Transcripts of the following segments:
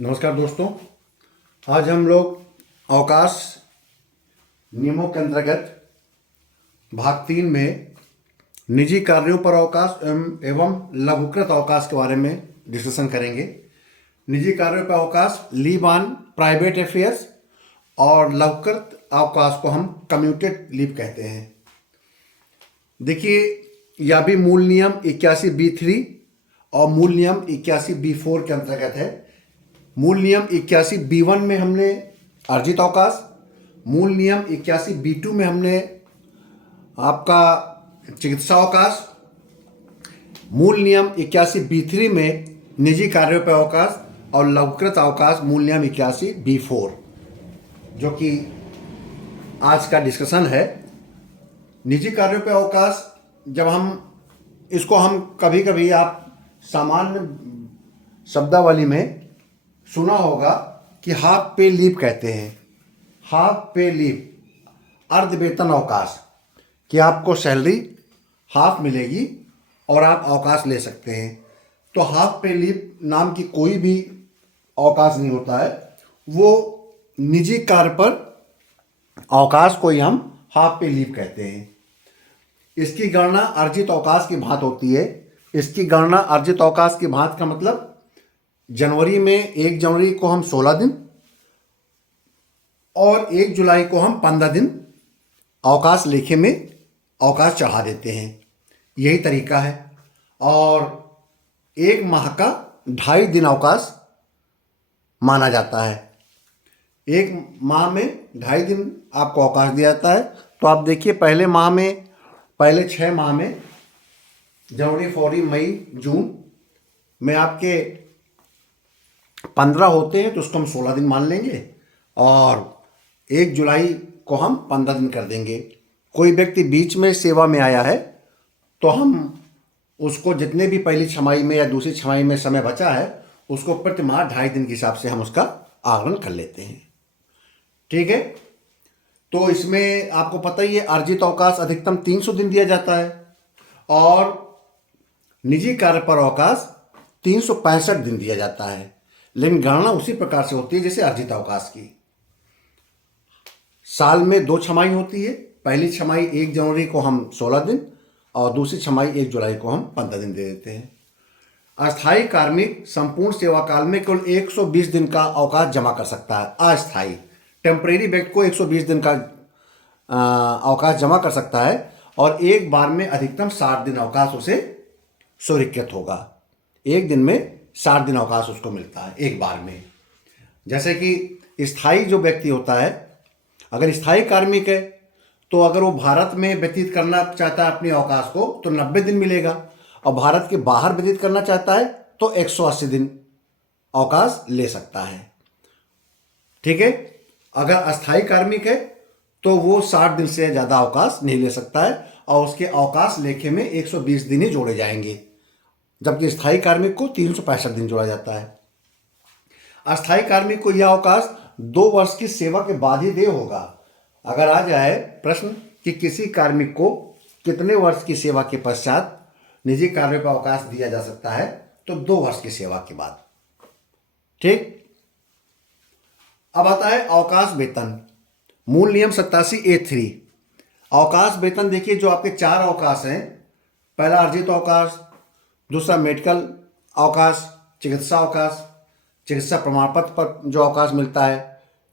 नमस्कार दोस्तों। आज हम लोग अवकाश नियमों के अंतर्गत भाग 3 में निजी कार्यों पर अवकाश एवं लघुकृत अवकाश के बारे में डिस्कशन करेंगे। निजी कार्यों पर अवकाश लीव ऑन प्राइवेट अफेयर्स और लघुकृत अवकाश को हम कम्यूटेड लीव कहते हैं। देखिए, यह भी मूल नियम 81(b)(3) और मूल नियम 81(b)(4) के अंतर्गत है। मूल नियम 81(b)(1) में हमने अर्जित अवकाश, मूल नियम 81(b)(2) में हमने आपका चिकित्सा अवकाश, मूल नियम 81(b)(3) में निजी कार्यों पर अवकाश और लघुकृत अवकाश मूल नियम 81(b)(4) जो कि आज का डिस्कशन है। निजी कार्यों पर अवकाश, जब हम कभी कभी आप सामान्य शब्दावली में सुना होगा कि हाफ पे लीव कहते हैं। हाफ पे लीव, अर्ध वेतन अवकाश, कि आपको सैलरी हाफ मिलेगी और आप अवकाश ले सकते हैं। तो हाफ पे लीव नाम की कोई भी अवकाश नहीं होता है, वो निजी कार्य पर अवकाश को ही हम हाफ पे लीव कहते हैं। इसकी गणना अर्जित अवकाश की भांति होती है। इसकी गणना अर्जित अवकाश की भांति का मतलब, जनवरी में 1 जनवरी को हम 16 दिन और 1 जुलाई को हम 15 दिन अवकाश लेखे में अवकाश चढ़ा देते हैं। यही तरीका है। और 1 माह का 2.5 दिन अवकाश माना जाता है। 1 माह में 2.5 दिन आपको अवकाश दिया जाता है। तो आप देखिए, पहले 6 माह में जनवरी, फरवरी, मई, जून में आपके 15 होते हैं, तो उसको हम 16 दिन मान लेंगे और 1 जुलाई को हम 15 दिन कर देंगे। कोई व्यक्ति बीच में सेवा में आया है तो हम उसको जितने भी पहली छमाही में या दूसरी छमाही में समय बचा है, उसको प्रति माह 2.5 दिन के हिसाब से हम उसका आकलन कर लेते हैं। ठीक है। तो इसमें आपको पता ही है, अर्जित अवकाश अधिकतम 300 दिन दिया जाता है और निजी कार्य पर अवकाश 365 दिन दिया जाता है। लेकिन गणना उसी प्रकार से होती है जैसे अर्जित अवकाश की। साल में 2 छमाही होती है। पहली छमाही 1 जनवरी को हम 16 दिन और दूसरी छमाही 1 जुलाई को हम 15 दिन दे देते हैं। अस्थायी कार्मिक संपूर्ण सेवा काल में केवल 120 दिन का अवकाश जमा कर सकता है। अस्थायी, टेम्परेरी व्यक्ति को 120 दिन का अवकाश जमा कर सकता है और एक बार में अधिकतम 60 दिन अवकाश उसे स्वीकृत होगा। एक दिन में 60 दिन अवकाश उसको मिलता है एक बार में। जैसे कि स्थायी जो व्यक्ति होता है, अगर स्थायी कार्मिक है तो अगर वो भारत में व्यतीत करना चाहता है अपने अवकाश को, तो 90 दिन मिलेगा और भारत के बाहर व्यतीत करना चाहता है तो 180 दिन अवकाश ले सकता है। ठीक है। अगर अस्थायी कार्मिक है तो वो 60 दिन से ज़्यादा अवकाश नहीं ले सकता है और उसके अवकाश लेखे में 120 दिन ही जोड़े जाएंगे, जबकि स्थायी कार्मिक को 365 दिन जोड़ा जाता है। अस्थायी कार्मिक को यह अवकाश 2 वर्ष की सेवा के बाद ही देय होगा। अगर आ जाए प्रश्न कि किसी कार्मिक को कितने वर्ष की सेवा के पश्चात निजी कार्य पर अवकाश दिया जा सकता है, तो 2 वर्ष की सेवा के बाद। ठीक। अब आता है अवकाश वेतन, मूल नियम 87(a)(3). अवकाश वेतन देखिए, जो आपके 4 अवकाश हैं, पहला अर्जित अवकाश, दूसरा मेडिकल अवकाश, चिकित्सा अवकाश, चिकित्सा प्रमाण पत्र पर जो अवकाश मिलता है,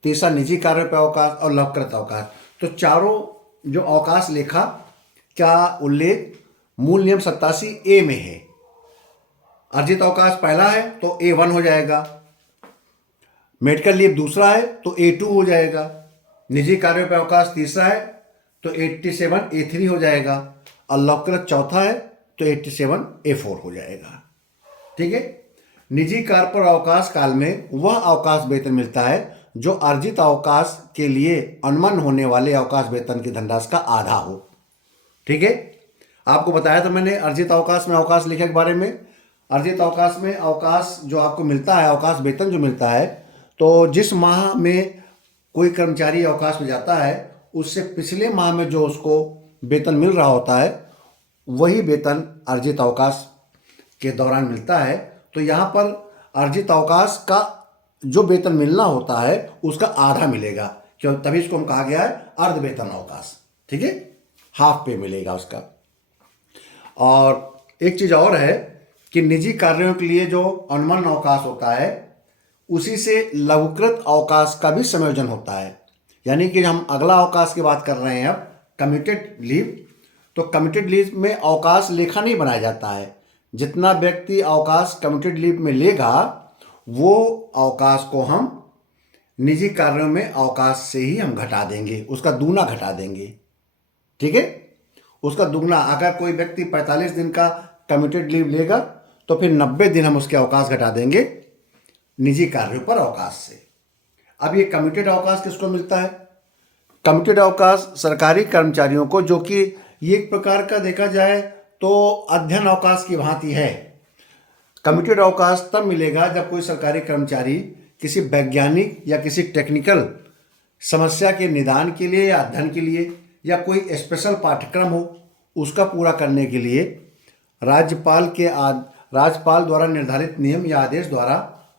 तीसरा निजी कार्य पर अवकाश और लघुकृत अवकाश। तो चारों जो अवकाश लेखा का उल्लेख मूल नियम 87(a) में है। अर्जित अवकाश पहला है तो A1 हो जाएगा, मेडिकल लीव दूसरा है तो A2 हो जाएगा, निजी कार्यों पर अवकाश तीसरा है तो 87(a)(3) हो जाएगा और लघुकृत चौथा है तो 87(a)(4) हो जाएगा। ठीक है। निजी कार्य पर अवकाश काल में वह अवकाश वेतन मिलता है जो अर्जित अवकाश के लिए अनुमान होने वाले अवकाश वेतन की धनराशि का आधा हो। ठीक है। आपको बताया था मैंने अर्जित अवकाश में अवकाश लेखा के बारे में। अर्जित अवकाश में अवकाश जो आपको मिलता है, अवकाश वेतन जो मिलता है, तो जिस माह में कोई कर्मचारी अवकाश में जाता है उससे पिछले माह में जो उसको वेतन मिल रहा होता है, वही वेतन अर्जित अवकाश के दौरान मिलता है। तो यहाँ पर अर्जित अवकाश का जो वेतन मिलना होता है उसका आधा मिलेगा, क्यों, तभी इसको हम कहा गया है अर्ध वेतन अवकाश। ठीक है, हाफ पे मिलेगा उसका। और एक चीज़ और है कि निजी कार्यों के लिए जो अनुबंध अवकाश होता है उसी से लघुकृत अवकाश का भी संयोजन होता है। यानी कि हम अगला अवकाश की बात कर रहे हैं अब, कमिटेड लीव। तो कमिटेड लीव में अवकाश लेखा नहीं बनाया जाता है। जितना व्यक्ति अवकाश कमिटेड लीव में लेगा वो अवकाश को हम निजी कार्यों में अवकाश से ही हम घटा देंगे, उसका दूना घटा देंगे। ठीक है, उसका दुगना। अगर कोई व्यक्ति 45 दिन का कमिटेड लीव लेगा तो फिर 90 दिन हम उसके अवकाश घटा देंगे निजी कार्यों पर अवकाश से। अब ये कमिटेड अवकाश किसको मिलता है? कमिटेड अवकाश सरकारी कर्मचारियों को, जो कि ये एक प्रकार का देखा जाए तो अध्ययन अवकाश की भांति है। कमिटेड अवकाश तब मिलेगा जब कोई सरकारी कर्मचारी किसी वैज्ञानिक या किसी टेक्निकल समस्या के निदान के लिए या अध्ययन के लिए या कोई स्पेशल पाठ्यक्रम हो उसका पूरा करने के लिए राज्यपाल द्वारा निर्धारित नियम या आदेश द्वारा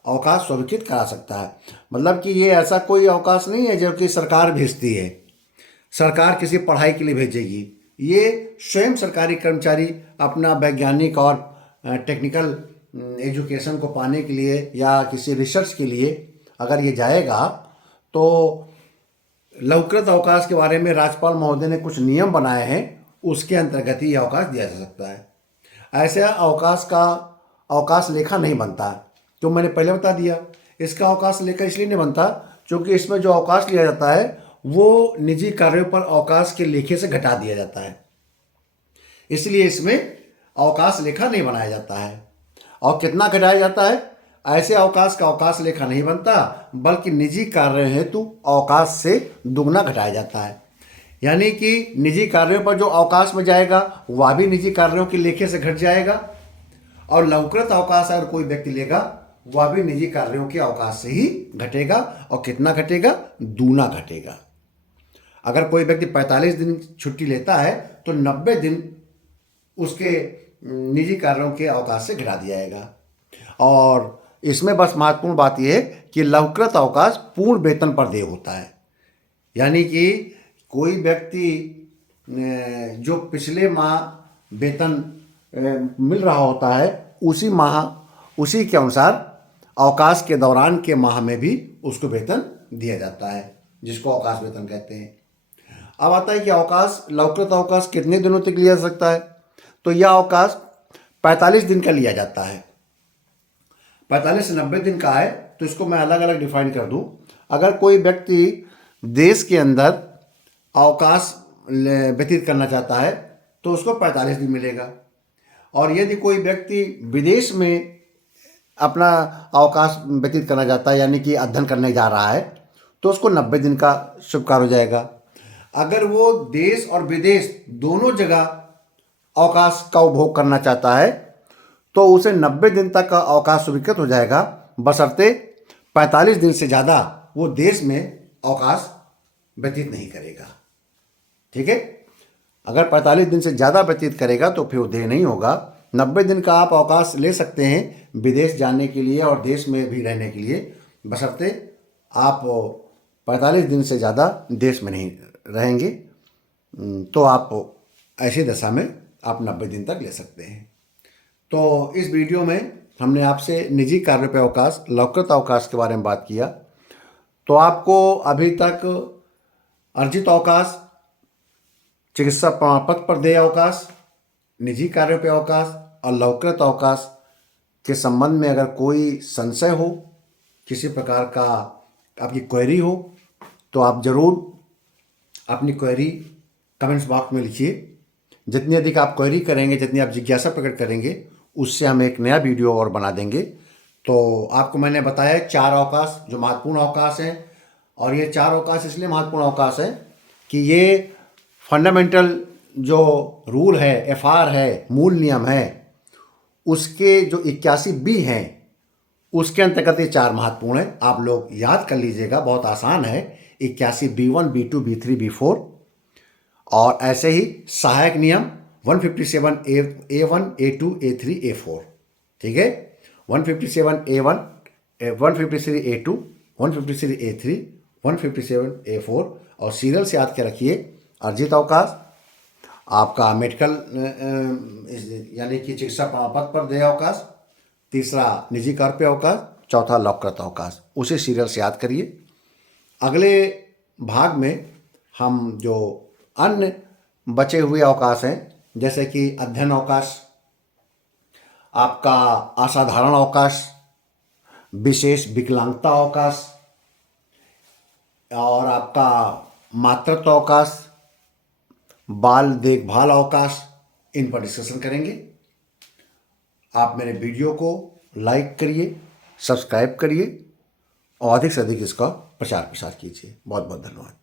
अवकाश स्वीकृत करा सकता है। मतलब कि ये ऐसा कोई अवकाश नहीं है जो कि सरकार भेजती है, सरकार किसी पढ़ाई के लिए भेजेगी। ये स्वयं सरकारी कर्मचारी अपना वैज्ञानिक और टेक्निकल एजुकेशन को पाने के लिए या किसी रिसर्च के लिए अगर ये जाएगा तो लघुकृत अवकाश के बारे में राज्यपाल महोदय ने कुछ नियम बनाए हैं, उसके अंतर्गत ही अवकाश दिया जा सकता है। ऐसे अवकाश लेखा नहीं बनता, जो मैंने पहले बता दिया। इसका अवकाश लेखा इसलिए नहीं बनता क्योंकि इसमें जो अवकाश लिया जाता है वो निजी कार्यों पर अवकाश के लेखे से घटा दिया जाता है, इसलिए इसमें अवकाश लेखा नहीं बनाया जाता है। और कितना घटाया जाता है? ऐसे अवकाश का अवकाश लेखा नहीं बनता, बल्कि निजी कार्य हेतु अवकाश से दुगना घटाया जाता है। यानी कि निजी कार्यों पर जो अवकाश में जाएगा वह भी निजी कार्यों के लेखे से घट जाएगा, और लघुकृत अवकाश अगर कोई व्यक्ति लेगा वह भी निजी कार्यों के अवकाश से ही घटेगा। और कितना घटेगा? दूना घटेगा। अगर कोई व्यक्ति 45 दिन छुट्टी लेता है तो 90 दिन उसके निजी कार्यों के अवकाश से घटा दिया जाएगा। और इसमें बस महत्वपूर्ण बात यह है कि लघुकृत अवकाश पूर्ण वेतन पर देय होता है। यानी कि कोई व्यक्ति जो पिछले माह वेतन मिल रहा होता है उसी के अनुसार अवकाश के दौरान के माह में भी उसको वेतन दिया जाता है, जिसको अवकाश वेतन कहते हैं। अब आता है कि लघुकृत अवकाश कितने दिनों तक लिया जा सकता है? तो यह अवकाश 45 दिन का लिया जाता है। 45 से 90 दिन का है तो इसको मैं अलग अलग डिफाइन कर दूं। अगर कोई व्यक्ति देश के अंदर अवकाश व्यतीत करना चाहता है तो उसको 45 दिन मिलेगा, और यदि कोई व्यक्ति विदेश में अपना अवकाश व्यतीत करना चाहता है यानी कि अध्ययन करने जा रहा है तो उसको 90 दिन का स्वीकार हो जाएगा। अगर वो देश और विदेश दोनों जगह अवकाश का उपभोग करना चाहता है तो उसे 90 दिन तक का अवकाश स्वीकृत हो जाएगा, बशर्ते 45 दिन से ज़्यादा वो देश में अवकाश व्यतीत नहीं करेगा। ठीक है, अगर 45 दिन से ज़्यादा व्यतीत करेगा तो फिर वो देय नहीं होगा। 90 दिन का आप अवकाश ले सकते हैं विदेश जाने के लिए और देश में भी रहने के लिए, बशर्ते आप 45 दिन से ज़्यादा देश में नहीं रहेंगे तो आप ऐसी दशा में आप 90 दिन तक ले सकते हैं। तो इस वीडियो में हमने आपसे निजी कार्यों पर अवकाश, लघुकृत अवकाश के बारे में बात किया। तो आपको अभी तक अर्जित अवकाश, चिकित्सा प्रमाण पत्र पर देय अवकाश, निजी कार्यों पर अवकाश और लघुकृत अवकाश के संबंध में अगर कोई संशय हो, किसी प्रकार का आपकी क्वेरी हो तो आप ज़रूर अपनी क्वेरी कमेंट्स बॉक्स में लिखिए। जितनी अधिक आप क्वेरी करेंगे, जितनी आप जिज्ञासा प्रकट करेंगे, उससे हम एक नया वीडियो और बना देंगे। तो आपको मैंने बताया 4 अवकाश जो महत्वपूर्ण अवकाश हैं, और ये 4 अवकाश इसलिए महत्वपूर्ण अवकाश है कि ये फंडामेंटल जो रूल है, FR है, मूल नियम है, उसके जो 81B हैं उसके अंतर्गत ये 4 महत्वपूर्ण है। आप लोग याद कर लीजिएगा, बहुत आसान है। 81B1, B2, B3, B4 और ऐसे ही सहायक नियम 157A1, A2, A3, A4। ठीक है, 157A1 153A2, 153A3, 157A4 और सीरियल से याद के रखिए। अर्जित अवकाश, आपका मेडिकल यानी कि चिकित्सा प्रमाण पत्र पर देय अवकाश, तीसरा निजी कार्य पे अवकाश, चौथा लॉककृत अवकाश। उसे सीरियल से याद करिए। अगले भाग में हम जो अन्य बचे हुए अवकाश हैं, जैसे कि अध्ययन अवकाश, आपका असाधारण अवकाश, विशेष विकलांगता अवकाश और आपका मातृत्व अवकाश, बाल देखभाल अवकाश, इन पर डिस्कशन करेंगे। आप मेरे वीडियो को लाइक करिए, सब्सक्राइब करिए और अधिक से अधिक इसका प्रचार प्रसार कीजिए। बहुत बहुत धन्यवाद।